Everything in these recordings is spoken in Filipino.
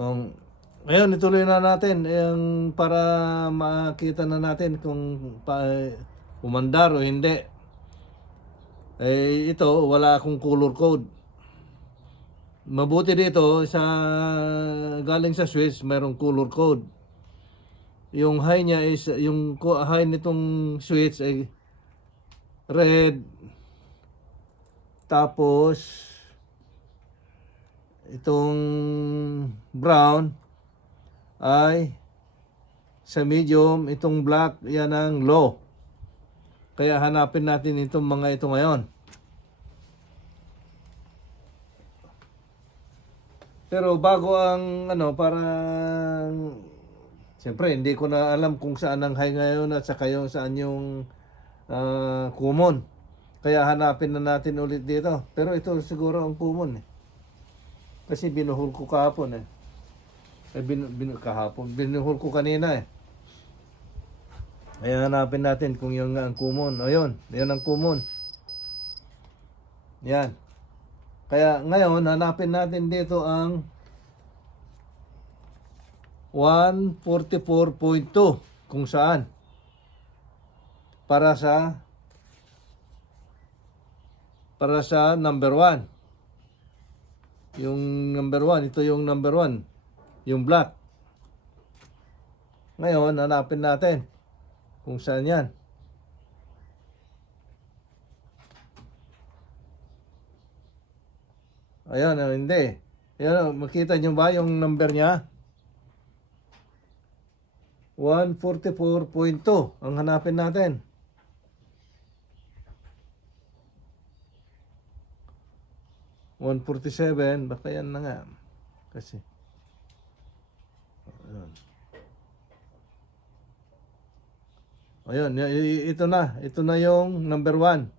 Um, Ngayon, ituloy na natin yung para makita na natin kung umandar o hindi. Ito, wala akong color code. Mabuti dito, galing sa Swiss, mayroong color code. Yung high niya is, yung high nitong Swiss ay red. Tapos, itong brown ay sa medium, itong black, yan ang low. Kaya hanapin natin itong mga ito ngayon. Pero bago ang siyempre hindi ko na alam kung saan ang high ngayon at saka saan yung common. Kaya hanapin na natin ulit dito. Pero ito siguro ang common eh. Kasi binuhol ko kahapon eh. Binuhol ko kanina eh. Kaya hanapin natin kung yung ang common. O yun, yan ang common. Yan. Kaya ngayon, hanapin natin dito ang 144.2 kung saan. Para sa number 1. Yung number 1, ito yung number 1. Yung black. Ngayon, hanapin natin kung saan yan. Ayan, hindi. Ayan, makita nyo ba yung number niya? 144.2 ang hanapin natin. $147, baka yan na nga. Kasi, ayun, ito na yung number 1.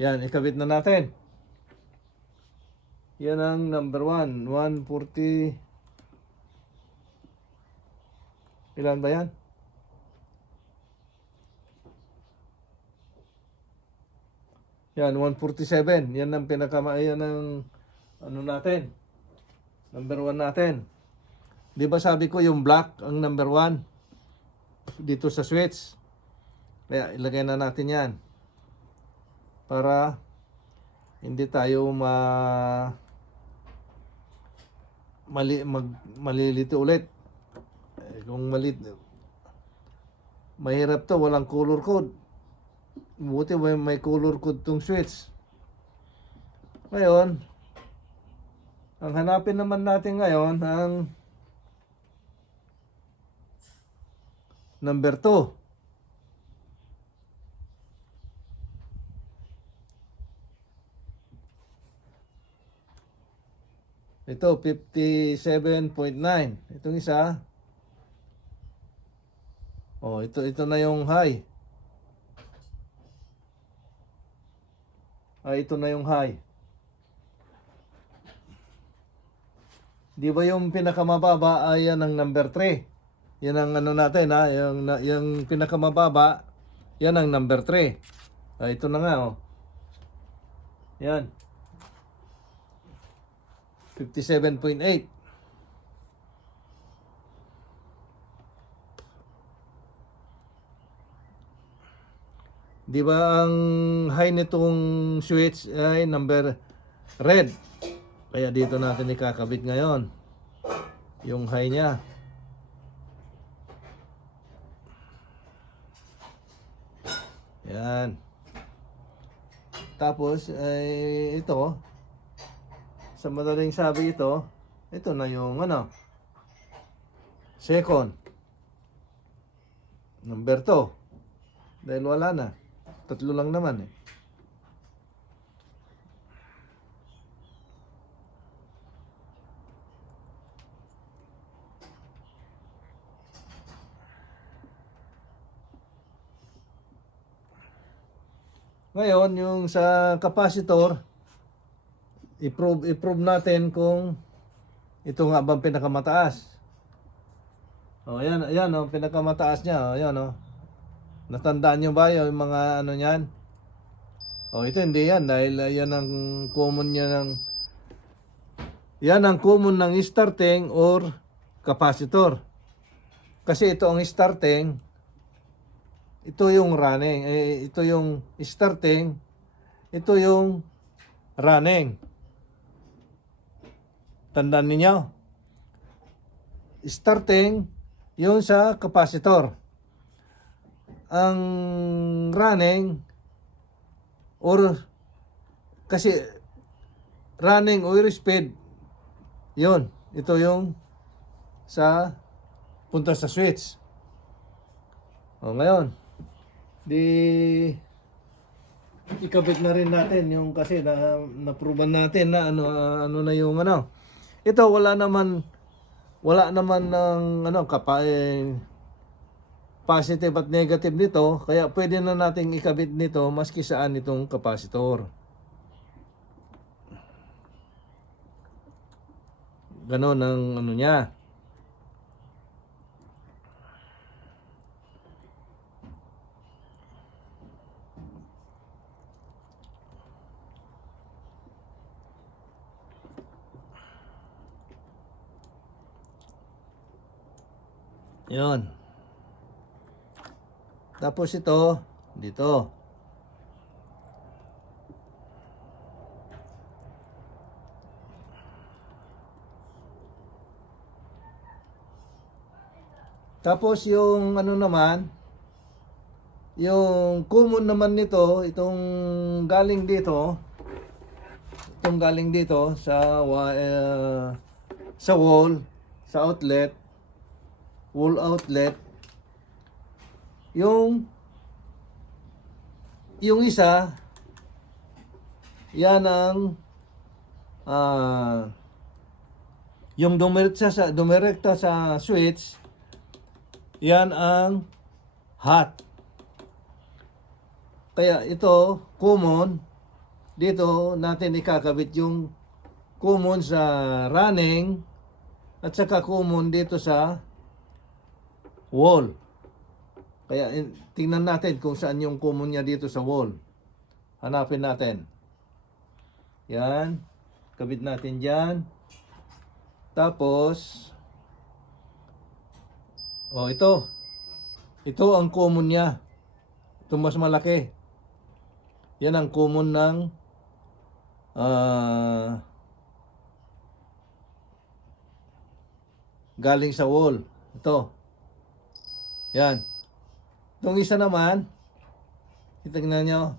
Yan, ikabit na natin. Yan ang number 1, 140. Ilan ba yan? Yan, 147. Yan ang yan ang natin. Number 1 natin. Di ba sabi ko yung black ang number 1 dito sa switch? Kaya ilagay na natin yan. Para hindi tayo malilito ulit. Kung mahirap to, walang color code. Buti may color code tong switch. Ngayon, ang hanapin naman natin ngayon ang number 2. Ito, 57.9. Itong isa. Ito na yung high. Ito na yung high. Di ba yung pinakamababa ay yan ang number 3? Yan ang natin ha. Yung pinakamababa, yan ang number 3. Ito na nga oh. Yan. 57.8. Di ba ang high nitong switch ay number red? Kaya dito natin ikakabit ngayon yung high niya. Yan. Tapos ay ito, sa madaling sabi ito na yung second. Number 2. Dahil wala na. 3 lang naman eh. Ngayon, yung sa capacitor, i-prove natin kung ito nga bang pinakamataas. Ayan, pinakamataas niya. Ayan, natandaan nyo ba yung mga niyan? Ito hindi yan dahil yan ang common niya ng Yan ang common ng starting or capacitor. Kasi ito ang starting, ito yung running, ito yung starting, ito yung running. Tandaan ninyo, starting, yun sa capacitor. Ang running, or kasi running or speed, yun, ito yung sa punta sa switch. O ngayon, di ikabit na rin natin yung kasi na-proven natin na ano na yung ano. Ito wala naman ng positive at negative nito, kaya pwede na nating ikabit nito maski saan itong capacitor. Ganon ang ano niya. Yun. Tapos ito, dito. Tapos yung ano naman, yung common naman nito, itong galing dito sa wall, sa outlet, wall outlet. Yung isa, yan ang yung dumirekta sa switch, yan ang hot. Kaya ito, common, dito natin ikakabit yung common sa running at saka common dito sa wall. Kaya tingnan natin kung saan yung common niya dito sa wall. Hanapin natin. Yan. Kabit natin dyan. Tapos, ito. Ito ang common niya. Ito mas malaki. Yan ang common ng galing sa wall. Ito. Yan. Itong isa naman, tingnan nyo,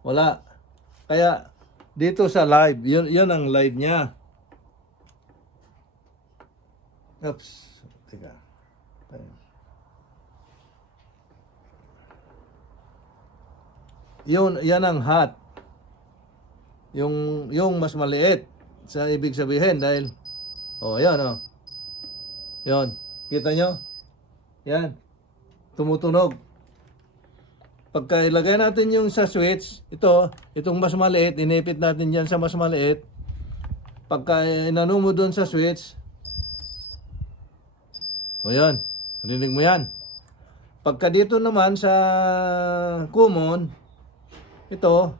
wala. Kaya, dito sa live, yun ang live niya. Oops. Teka. Yan ang hot. Yung mas maliit. Sa ibig sabihin, dahil, yan. Yan. Kita nyo? Yan. Tumutunog. Pagka ilagay natin yung sa switch, itong mas maliit, inipit natin dyan sa mas maliit. Pagka inano mo doon sa switch, yan, rinig mo yan. Pagka dito naman sa common, ito,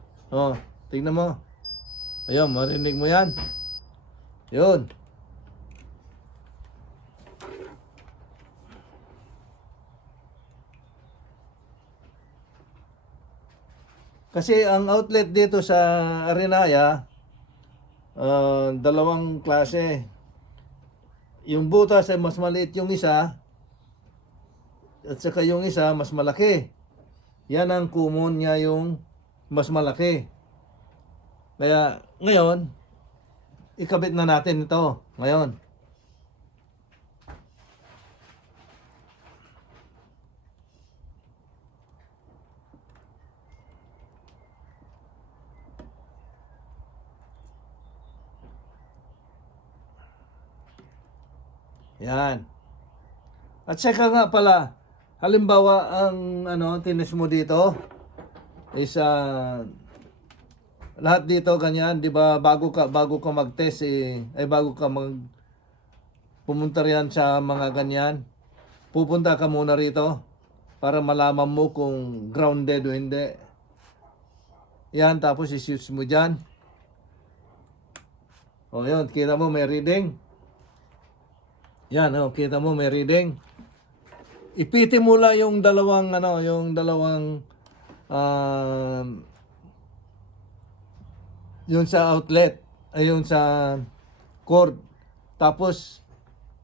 tingnan mo. Ayun, marinig mo yan. Yun. Kasi ang outlet dito sa Arenaya, dalawang klase. Yung butas ay mas maliit yung isa, at saka yung isa mas malaki. Yan ang common niya, yung mas malaki. Kaya ngayon, ikabit na natin ito. Ngayon. Yan. At saka nga pala, halimbawa ang tinis mo dito is lahat dito ganyan, 'di ba? Bago ka mag-test bago ka pumunta riyan sa mga ganyan, pupunta ka muna rito para malaman mo kung grounded o hindi. Yan, tapos i-switch mo diyan. O yun, kita mo may reading. Yan, oh, kita mo may reading. Ipiti mo lang yung dalawang yung sa outlet, ay yung sa cord. Tapos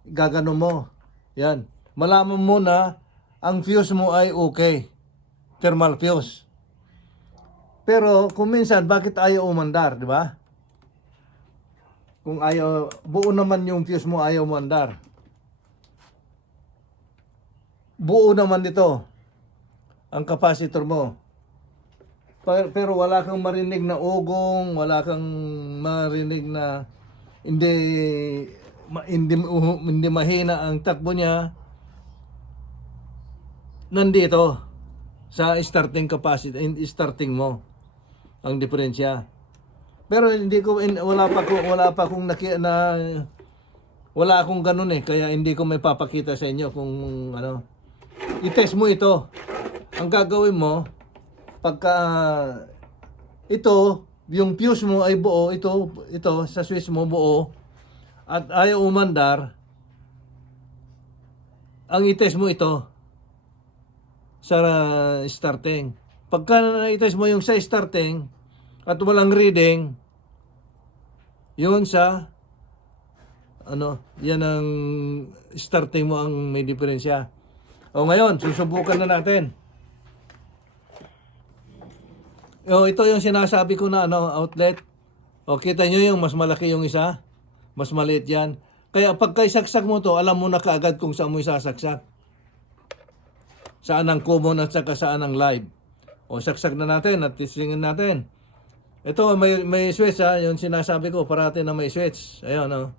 gagano mo. Yan. Malaman mo na ang fuse mo ay okay. Thermal fuse. Pero kung minsan bakit ayaw umandar, di ba? Kung ayaw, buo naman yung fuse mo, ayaw umandar. Buo naman dito ang capacitor mo. Pero wala kang marinig na ugong, wala kang marinig na hindi mahina ang takbo niya. Nandito sa starting capacity, starting mo ang diferensya. Pero wala akong ganun eh, kaya hindi ko may papakita sa inyo kung ano. I-test mo ito. Ang gagawin mo, pagka ito, yung fuse mo ay buo, ito sa switch mo buo, at ayaw umandar, ang i-test mo ito sa starting. Pagka i-test mo yung sa starting at walang reading, yun sa yan ang starting mo ang may diferensya. O ngayon, susubukan na natin. O ito yung sinasabi ko na outlet. O kita nyo yung mas malaki yung isa, mas maliit yan. Kaya pagka isaksak mo to, alam mo na kaagad kung saan mo isasaksak. Saan ang common at saka saan ang live. O saksak na natin at testingin natin. Ito may switch ha, yung sinasabi ko parati na may switch. Ayun o.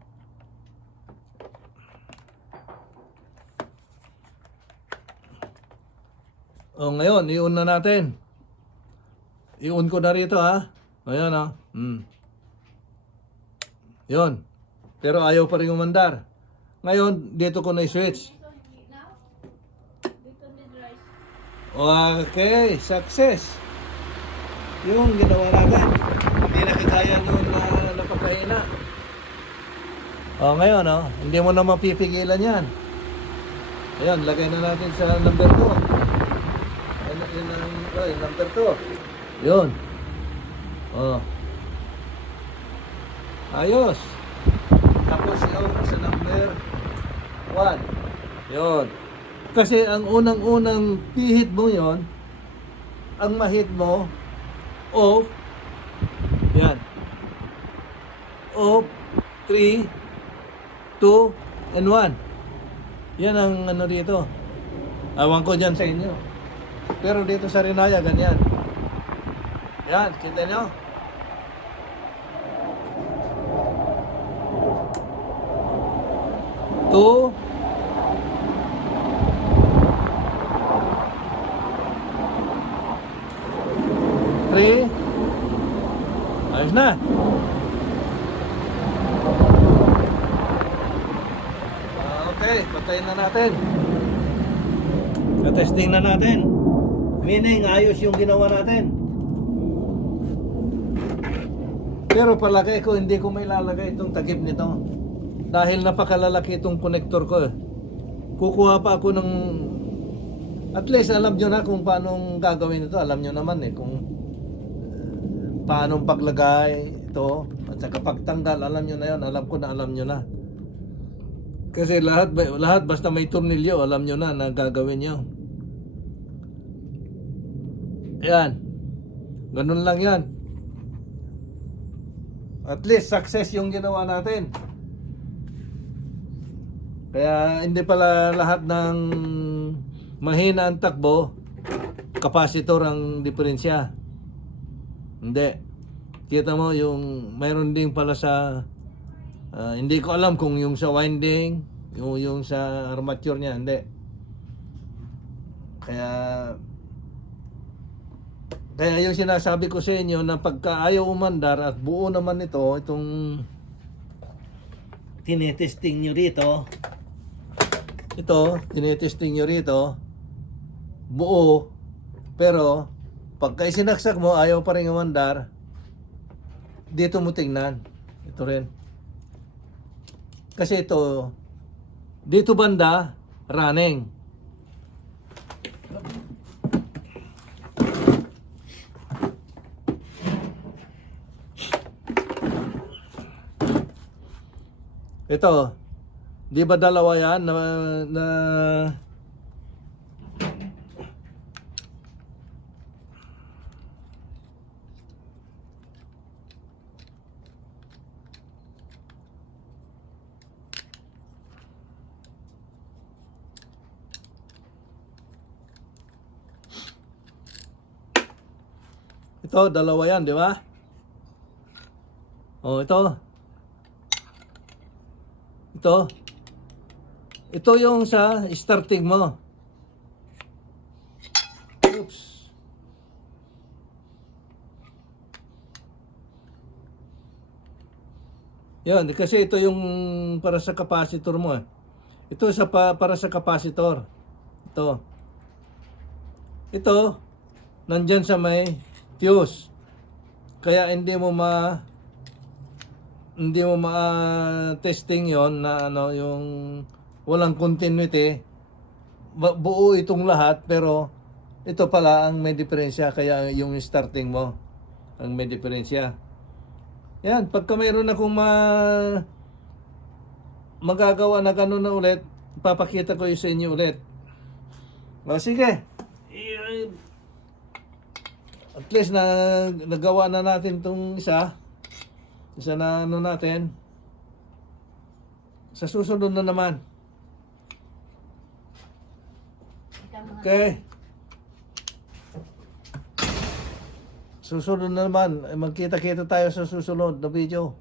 O ngayon, i-on na natin. I-on ko na rito ha. Ayan o. Yun. Pero ayaw pa rin umandar. Ngayon, dito ko na i-switch. Okay, success. Yung ginawa natin. Hindi na kagaya noon na napakahina. O ngayon, hindi mo na mapipigilan yan. Ayan, lagay na natin sa number 2. Yun ang number 2. Yun. Ayos. Tapos yung sa number 1. Yun. Kasi ang unang-unang pihit mo yon, ang mahit mo, off. Yan. Off, 3, 2, and 1. Yan ang dito. Awan ko dyan sa inyo. Pero dito sa Rinaya, ganyan. Yan, kita nyo? Two. Three. Ayos na. Okay, patayin na natin. Testing na natin. Meaning, ayos yung ginawa natin. Pero palagay ko, hindi ko may lalagay itong takip nito. Dahil napakalalaki itong connector ko. Kukuha pa ako ng... At least alam nyo na kung paano gagawin ito. Alam nyo naman kung paano paglagay ito. At saka pagtanggal, alam nyo na yun. Alam ko na alam nyo na. Kasi lahat basta may tornilyo, alam nyo na gagawin nyo. Ayan. Ganun lang yan. At least success yung ginawa natin. Kaya hindi pala lahat ng mahina ang takbo, capacitor ang diferensya. Hindi. Kita mo yung mayroon din pala sa hindi ko alam kung yung sa winding, yung sa armature niya, hindi. Kaya yung sinasabi ko sa inyo na pagka ayaw umandar at buo naman itong tinetesting nyo rito, tinetesting nyo rito, buo, pero pagka isinaksak mo, ayaw pa rin umandar, dito mo tingnan. Ito rin. Kasi ito, dito banda, running. Ito, di ba dalawa yan na ito, dalawa yan, di ba? Oh, ito. Ito. Ito yung sa starting mo. Oops. Yan, kasi ito yung para sa capacitor mo. Ito para sa capacitor. Ito. Ito, nandyan sa may fuse. Kaya hindi mo testing yon na ano yung walang continuity. Buo itong lahat pero ito pala ang may diferensya, kaya yung starting mo ang may diferensya. Yan, pagka mayroon akong magagawa na gano'n na ulit, ipapakita ko yun sa inyo ulit. O sige. At least nagawa na natin itong isa na ano natin. Sa susunod na naman. Okay. Susunod na naman. Magkita-kita tayo sa susunod na video.